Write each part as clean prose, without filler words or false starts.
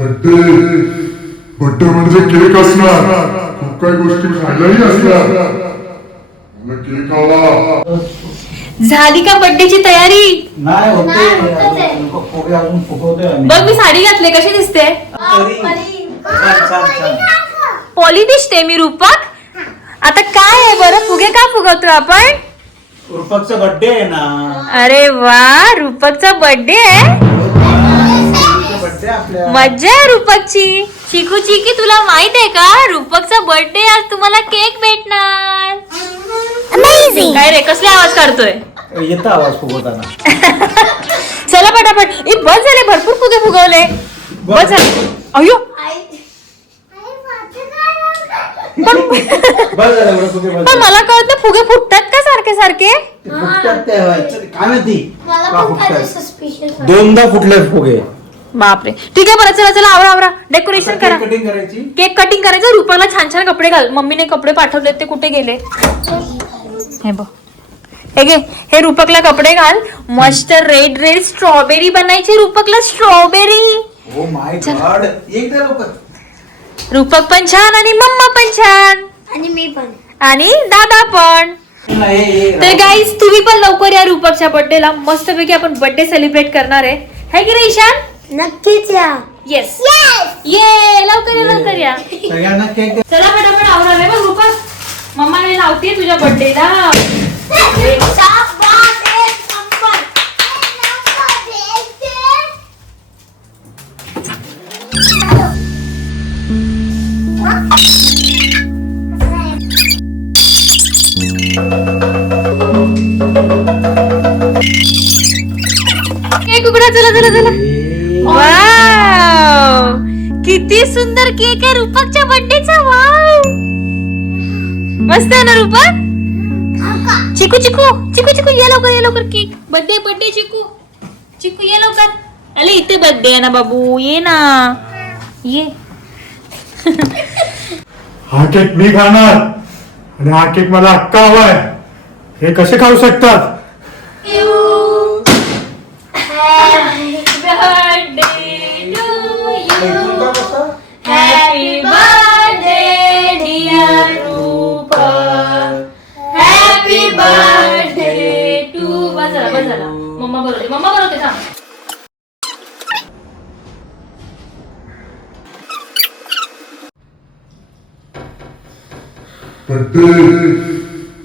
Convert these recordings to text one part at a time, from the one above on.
Birthday म्हणजे cake असणार, खूप काही गोष्टी खायलाही असणार. मला केक हवा. झाली का बर्थडेची तयारी? नाही होते फुगे अजून फुगवतोय आम्ही. बघ मी साडी घातली, कशी दिसते? पॉली दिसते मी रूपक. आता काय आहे बरं, फुगे का फुगवतोय आपण? रूपकचा बर्थडे आहे ना. अरे वा, रूपकचा बर्थडे आहे. बर्थडे आपल्या. मज्जा आहे रूपकची. चिकू चिकी तुला माहित आहे का, रूपकचा बर्थडे आज तुम्हाला केक भेटणार. काय रे, कसले आवाज काढतोय? येतो आवाज फुगवताना. चला पटापट. बस झाले, भरपूर फुगे फुगवले. बस झाले. अयो बस झालं एवढं फुगे. पण मला कळत नाही, फुगे फुटतात का सारखे सारखे? फुटतात ते काय माहिती का फुटतात. 2दा फुटले फुगे. बापरे. ठीक आहे बरं, चला चला आवरा आवरा, डेकोरेशन करा. कटिंग करायची. केक कटिंग करायचं. रूपाला छान छान कपडे घाल. मम्मीने कपडे पाठवले, ते कुठे गेले? हे बघ, हे घे. हे रूपकला कपडे घाल. मस्त रेड रेड स्ट्रॉबेरी बनायची Roopkala, strawberry. Oh my God. एक द्या लवकर. रूपक पण छान आणि मम्मा पण छान आणि मी पण आणि दादा पण. तर गाईज तुम्ही पण लवकर या रूपकच्या बर्थडेला. मस्तपैकी आपण बर्थडे सेलिब्रेट करणार आहे, है की नाही ईशान? नक्कीच या. येस ये, लवकर या लवकर या. सगळ्यांना केक. चला फटाफट आवरा रे. बघ रूपक, मम्मा ने लावते तुझ्या बर्थडेला. केक उघडा, चला चला चला. वाव, किती सुंदर केक आहे रूपकच्या बर्थडेचा. वाव, मस्त आहे ना रूपक? चिकू चिकू चिकू चिकू ये लवकर, ये लवकर. केक बर्थडे बर्थडे चिकू चिकू ये लवकर. अरे इथे बर्थडे आहे ना बाबू, ये ना ये. हा केक मी खाणार आणि हा केक मला अक्का हवाय. हे कसे खाऊ शकतात? Happy birthday dear Rupak. Happy birthday to. बस झाला. मम्मा बोलवते थांब.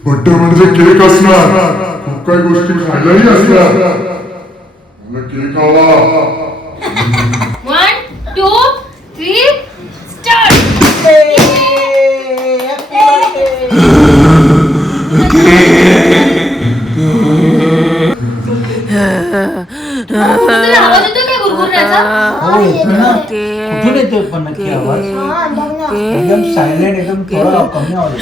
बड्डे म्हणजे केक असणार, खूप काही गोष्टी खायलाही असणार. मला केक हवा. 1 2 3 स्टार्ट. तुला आवाज येतोय काय गुरगुरण्याचा? हो येतो ना. कुठून येतो पण नक्की आवाज? एकदम सायलेंट, एकदम थोडा कमी आवाज.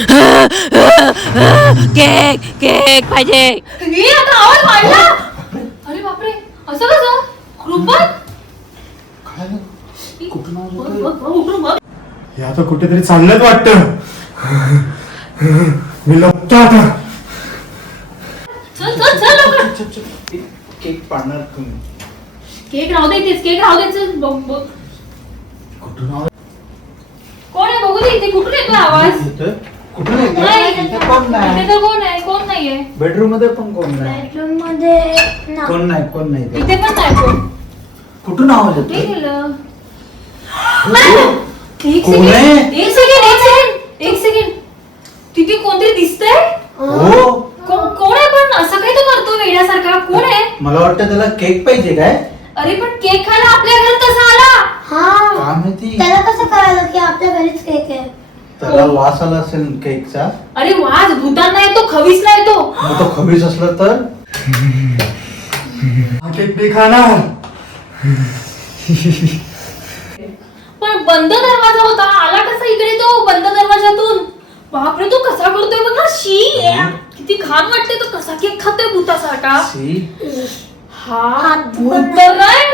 केक केक पाहिजे. हे आता आवाज वाढला. अरे बापरे, असं कसं? रूपक कुठून आवाज येतोय? हे आता कुठेतरी चाललंच वाटतं. मी लपतो आता. चल चल चल लवकर. केक पाडणार तुम्ही. केक राहू दे इथेच, केक राहू दे. चल बघ. कुठून आवाज कोण आहे बघू दे इथे. कुठून येतोय आवाज? येतोय? कुठून येतोय? नाही, इथे कोण इथे नाही. तर कोण आहे? कोण नाहीये. बेडरूम मध्ये पण कोण नाही. बेडरूम मध्ये कोण नाही इथे. इथे पण नाही कोण. कुठून आवाज कुठे येतोय? गेलं? कोण आहे? एक सेकंड. तिथे कोणतरी दिसतंय. हो. कोण आहे पण? असं काय तो करतो वेड्यासारखा? कोण आहे? मला वाटतं त्याला केक पाहिजे काय. अरे पण केक खायला आपल्या घरात कसा आला? हा, काय माहिती. त्याला कसं कळालं की आपल्या घरीच केक आहे? त्याला वास आला असेल केकचा. अरे वाज भूतांना येतो, खवीसला येतो. मग तो खमीस असला तर. हा केक मी खाणार. पण बंद दरवाजा होता, आला कसा इकडे तो बंद दरवाजातून? बापरे, तो कसा करतोय बघ ना. शी, किती घाण वाटते. तो कसा केक खातोय भूतासारखा. हा भूत तर नाही.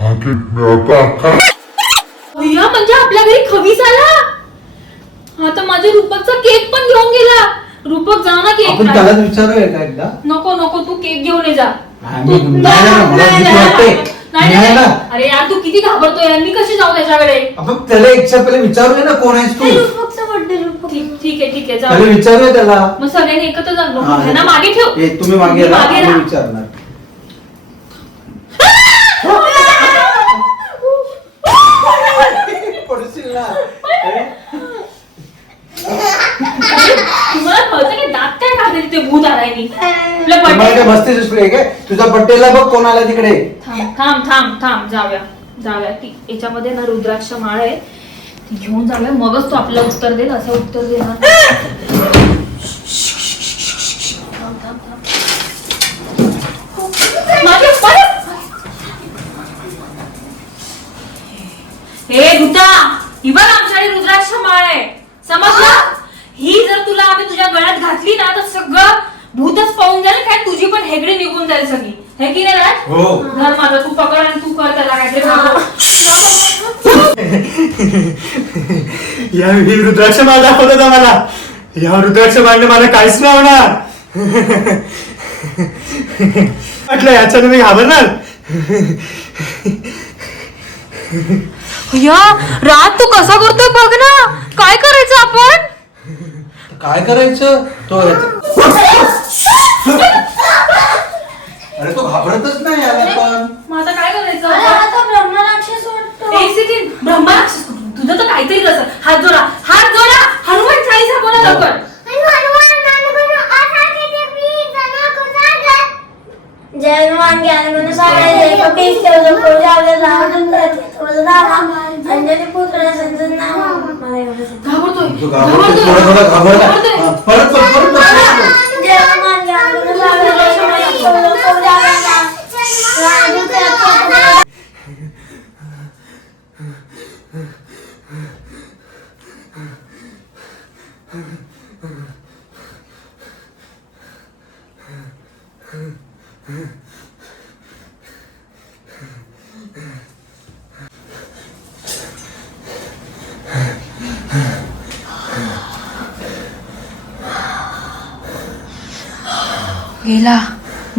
हा केक मी आता अक्का. भैया म्हणजे आपल्या घरी खवीस आला. हा तर माझ्या रूपकचा केक पण घेऊन गेला. रूपक जा ना केक आपण खा. त्यालाच विचारूया का एकदा. नको नको, तू केक घेऊन ये जा. नाही, मला भीती वाटते. नाही नाही ना. अरे यार तू किती घाबरतोय, मी कशी जाऊ त्याच्याकडे? आपण त्याला एकशे पहिले विचारूया ना कोण आहेस तू. रूपकचा बर्थडे रूपक. ठीक आहे जाऊ. पहिले विचारूया त्याला. मग सगळ्यांनी एकत्र जाऊ. हा, त्यांना मागे ठेव. ए, तुम्ही मागे राहा, मागे आम्ही राहा. विचारणार. पडशील ना. तुम्हाला कळतं की दात काय काढले ते भूत आलाय तुम्हाला काय मस्ती सुचली आहे काय? तुझा बड्डेला बघ कोण आला तिकडे. थांब जाऊया ती याच्यामध्ये ना रुद्राक्ष माळ आहे, ती घेऊन जाऊया, मगच तो आपल्याला उत्तर देईल. असं उत्तर देणार. हे भूता, ही बघ आमच्याकडे रुद्राक्ष माळ आहे, समजलं? ही जर तुला आम्ही तुझ्या गळ्यात घातली ना तर सगळं भूतच पाहून जाईल, काय तुझी पण हेगडी निघून जाईल सगळी, हे की नाही? हो. धर माझं, तू पकड आणि तू कर त्याला काहीतरी. या रुद्राक्ष माळ दाखवत होता मला. या रुद्राक्ष माळने मला काहीच नाही होणार म्हटलं, याच्याने मी घाबरणार. या रात तू कसा करतोय बघ ना, काय करायचं आपण? काय करायचं तो अरे तो घाबरतच नाही याला पण. मग आता काय करायचं? अरे आता ब्रह्मराक्षस वाटतो. एक सेकंड, ब्रह्मराक्षस तुझं तर काहीतरी असं. हात जोडा हनुमान चालीसा बोला लवकर. जय हनुमान ज्ञान गुण सागर कपीश केवल पूजावे रावण अंजनी पुत्र संजन नाम. मला एवढं घाबरतोय तू घाबरतोय, थोडा घाबरला. हा, परत जय हनुमान ज्ञान गुण सागर कपीश केवल पूजावे रावण.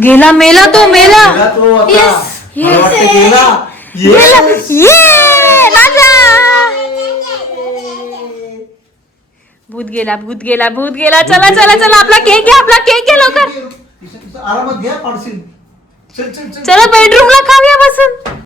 गेला मेला तो मेला. तो आता. Yes, मला वाटतं गेला. भूत गेला. चला आपला केक घ्या लवकर. आरामात घ्या पाडशील. चल चल चल. चला बेडरूमला खाऊया बसून.